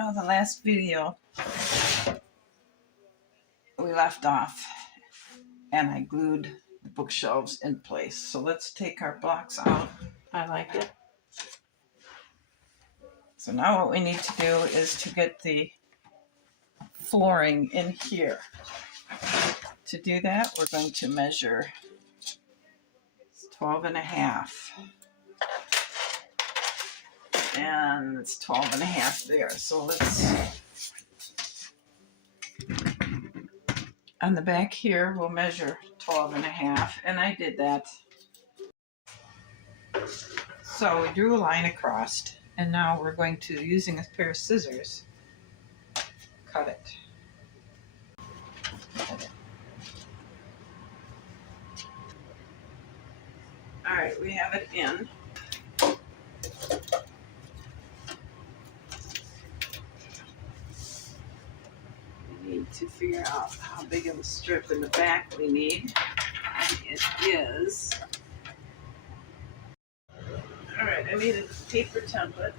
On the last video, we left off and I glued the bookshelves in place. So let's take our blocks out. I like it. So now what we need to do is to get the flooring in here. To do that, we're going to measure 12.5. And it's 12.5 there. So let's, on the back here, we'll measure 12.5. And I did that. So we drew a line across. And now we're going to, using a pair of scissors, cut it. All right, we have it in. We need to figure out how big of a strip in the back we need. It is. All right, I made a paper template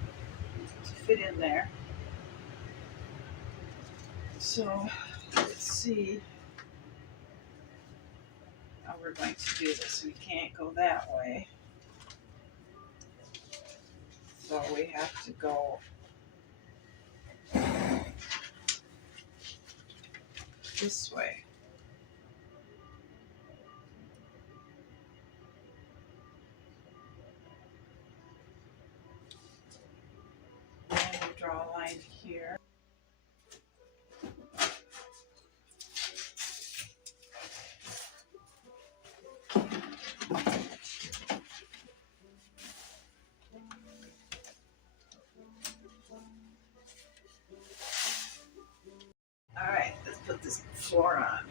to fit in there. So let's see how we're going to do this. We can't go that way. So we have to go this way. And we draw a line here. All right, let's put this floor on.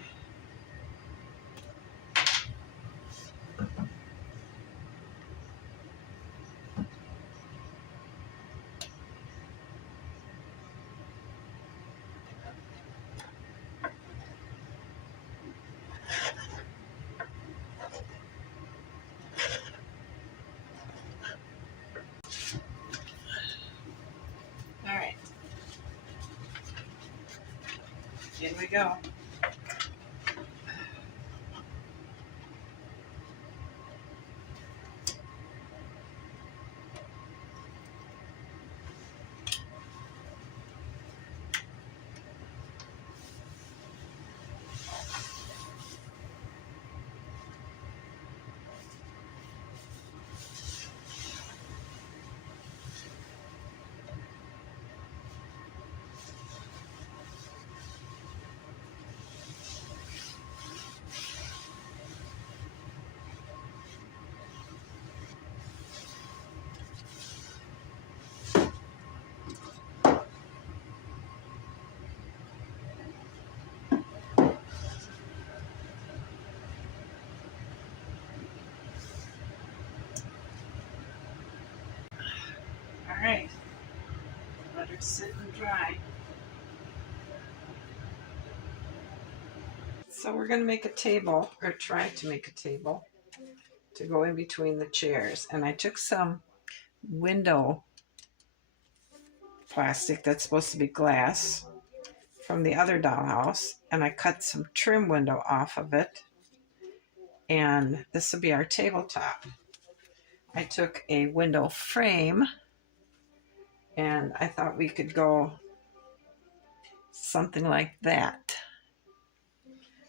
All right, in we go. All right, let her sit and dry. So we're going to make a table, or try to make a table, to go in between the chairs. And I took some window plastic that's supposed to be glass from the other dollhouse, and I cut some trim window off of it. And this will be our tabletop. I took a window frame, and I thought we could go something like that.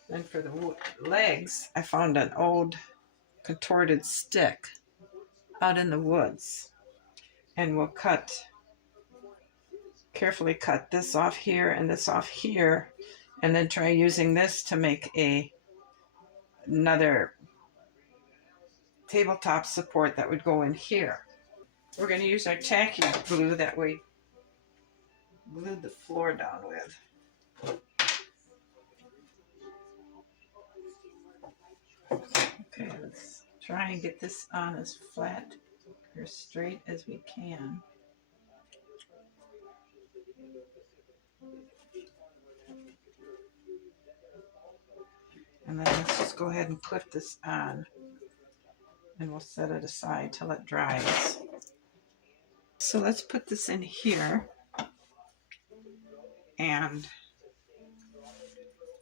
Then for the legs, I found an old contorted stick out in the woods. And we'll carefully cut this off here and this off here, and then try using this to make another tabletop support that would go in here. We're going to use our tacky glue that we glued the floor down with. Okay, let's try and get this on as flat or straight as we can. And then let's just go ahead and put this on, and we'll set it aside till it dries. So let's put this in here. and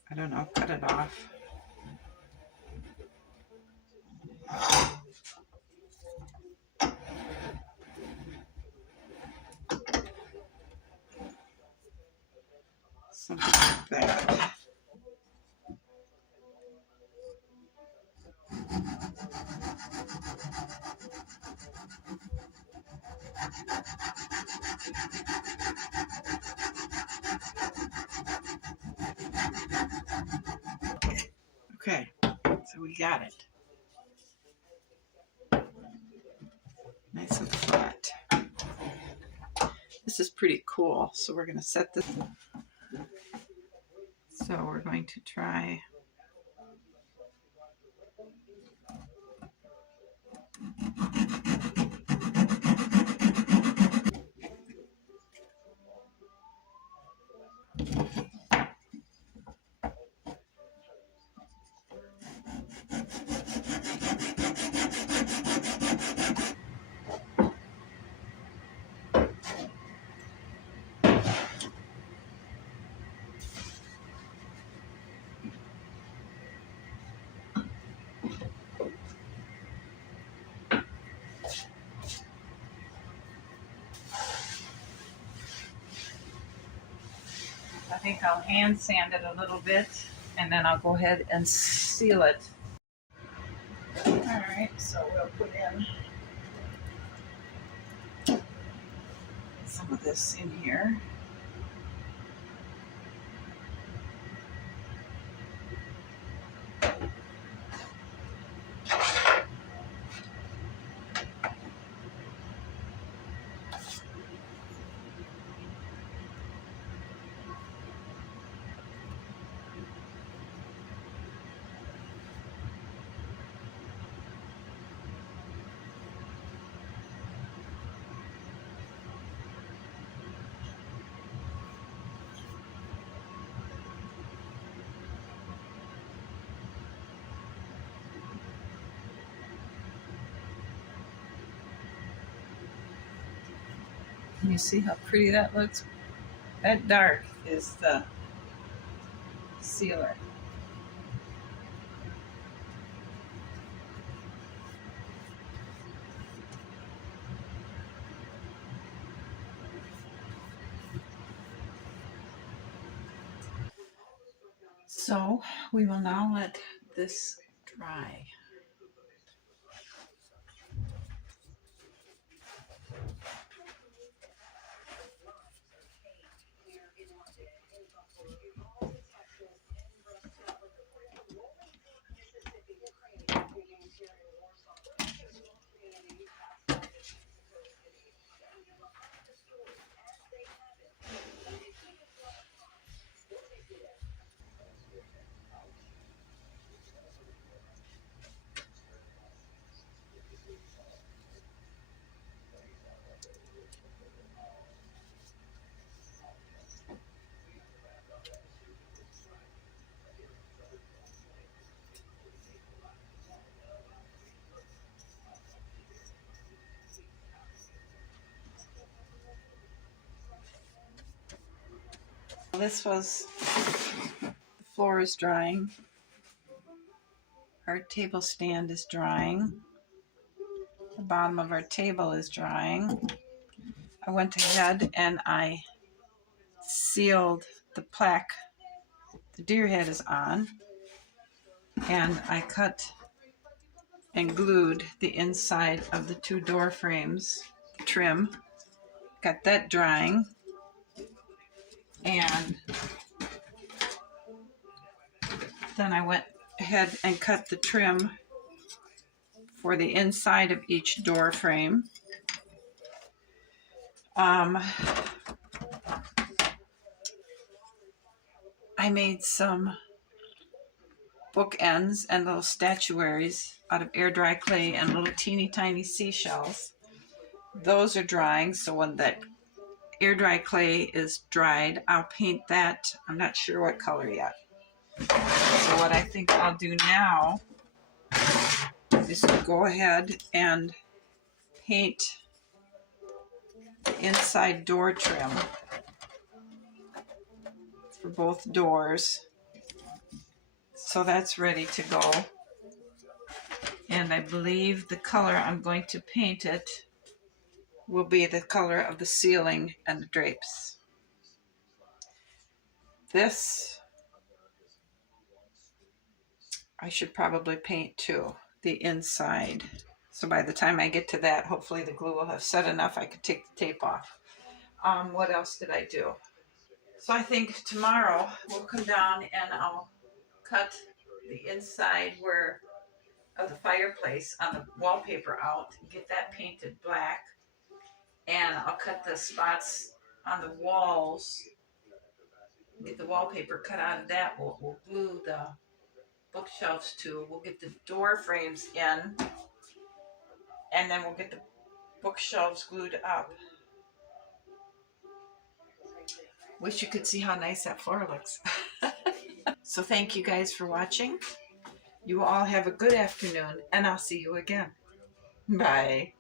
I don't know, cut it off. Something like that. Okay, so we got it. Nice and flat. This is pretty cool. So we're going to set this. So we're going to try. I think I'll hand sand it a little bit and then I'll go ahead and seal it. All right, so we'll put in some of this in here. You see how pretty that looks? That dark is the sealer. So we will now let this dry. This was, the floor is drying. Our table stand is drying. The bottom of our table is drying. I went ahead and I sealed the plaque. The deer head is on. And I cut and glued the inside of the two door frames, the trim. Got that drying. And then I went ahead and cut the trim for the inside of each door frame. I made some bookends and little statuaries out of air dry clay and little teeny tiny seashells. Those are drying, so when that air dry clay is dried, I'll paint that. I'm not sure what color yet. So what I think I'll do now is to go ahead and paint the inside door trim for both doors. So that's ready to go. And I believe the color I'm going to paint it will be the color of the ceiling and the drapes. This I should probably paint too, the inside. So by the time I get to that, hopefully the glue will have set enough I could take the tape off. What else did I do? So I think tomorrow we'll come down and I'll cut the inside of the fireplace on the wallpaper out, get that painted black, and I'll cut the spots on the walls, get the wallpaper cut out of that. We'll glue the bookshelves too. We'll get the door frames in, and then we'll get the bookshelves glued up. Wish you could see how nice that floor looks. So thank you guys for watching. You all have a good afternoon, and I'll see you again. Bye.